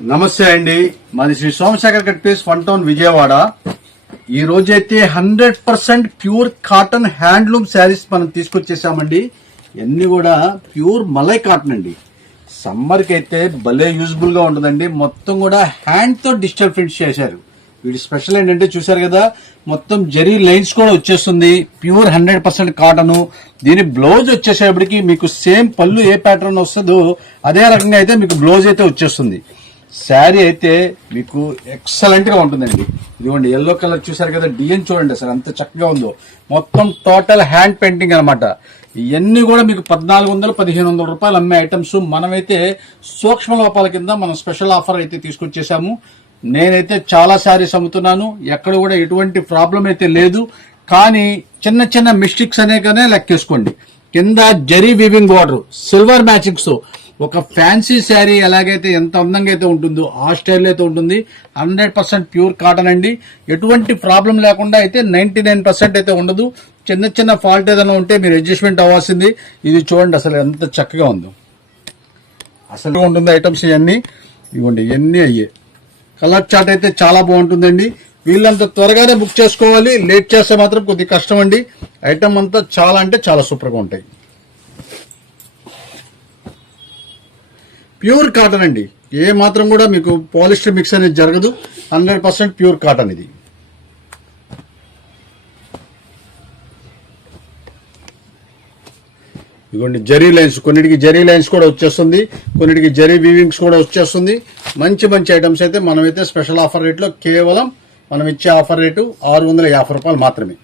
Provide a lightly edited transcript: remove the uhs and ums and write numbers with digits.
నమస్తే అండి, మాది Shri Somasekhar cut piece 1 town Vijayawada. ఈ రోజైతే 100% ప్యూర్ కాటన్ హ్యాండ్లూమ్ శారీస్ మనం తీసుకొచ్చేసామండి. ఇవన్నీ కూడా ప్యూర్ మలై కాటన్ అండి. సమ్మర్ కి అయితే భలే యూజ్ఫుల్ గా ఉంటుందండి. మొత్తం కూడా హ్యాండ్ తో డిజిటల్ ప్రింట్స్ చేశారు. వీటి స్పెషల్ ఏంటంటే చూసారు కదా, మొత్తం జరీ లైన్స్ కూడా వచ్చేస్తుంది. Pure 100% cotton. దీని బ్లౌజ్ వచ్చేసేపటికి మీకు సేమ్ పళ్ళు ఏ ప్యాటర్న్ వస్తుందో అదే రకంగా అయితే మీకు బ్లౌజ్ అయితే వచ్చేస్తుంది. శారీ అయితే మీకు ఎక్సలెంట్ గా ఉంటుందండి. ఇదిగోండి ఎల్లో కలర్ చూసారు కదా, డిజైన్ చూడండి అసలు ఎంత చక్కగా ఉందో. మొత్తం టోటల్ హ్యాండ్ పెయింటింగ్ అనమాట. ఇవన్నీ కూడా మీకు 1400-1500 రూపాయలు అమ్మే ఐటమ్స్. మనమైతే సూక్ష్మ లోపాల కింద మనం స్పెషల్ ఆఫర్ అయితే తీసుకొచ్చేసాము. నేనైతే చాలా శారీస్ అమ్ముతున్నాను, ఎక్కడ కూడా ఎటువంటి ప్రాబ్లం అయితే లేదు. కానీ చిన్న చిన్న మిస్టేక్స్ అనేకనే లెక్కేసుకోండి. కింద zari weaving border, silver matchings, ఒక ఫ్యాన్సీ శారీ ఎలాగైతే ఎంత అందంగా అయితే ఉంటుందో ఆ స్టైల్ అయితే ఉంటుంది. 100% ప్యూర్ కాటన్ అండి. ఎటువంటి ప్రాబ్లం లేకుండా అయితే 99% అయితే ఉండదు. చిన్న చిన్న ఫాల్ట్ ఏదైనా ఉంటే మీరు అడ్జస్ట్మెంట్ అవ్వాల్సింది. ఇది చూడండి అసలు ఎంత చక్కగా ఉందో. అసలు ఉంటుంది ఐటమ్స్ ఇవన్నీ. ఇవ్వండి ఇవన్నీ అయ్యే కలర్ చార్ట్ అయితే చాలా బాగుంటుందండి. వీళ్ళంతా త్వరగానే బుక్ చేసుకోవాలి, లేట్ చేస్తే మాత్రం కొద్ది కష్టం అండి. ఐటమ్ అంతా చాలా అంటే చాలా సూపర్గా ఉంటాయి. ప్యూర్ కాటన్ అండి. ఏ మాత్రం కూడా మీకు పాలిస్టర్ మిక్స్ అనేది జరగదు. 100% ప్యూర్ కాటన్ ఇది. ఇదిగోండి జరీ లైన్స్, కొన్నిటికి జరీ లైన్స్ కూడా వచ్చేస్తుంది, కొన్నిటికి జరీ వీవింగ్స్ కూడా వచ్చేస్తుంది. మంచి మంచి ఐటమ్స్ అయితే మనమైతే స్పెషల్ ఆఫర్ రేట్లో కేవలం మనం ఇచ్చే ఆఫర్ రేటు 650 రూపాయలు మాత్రమే.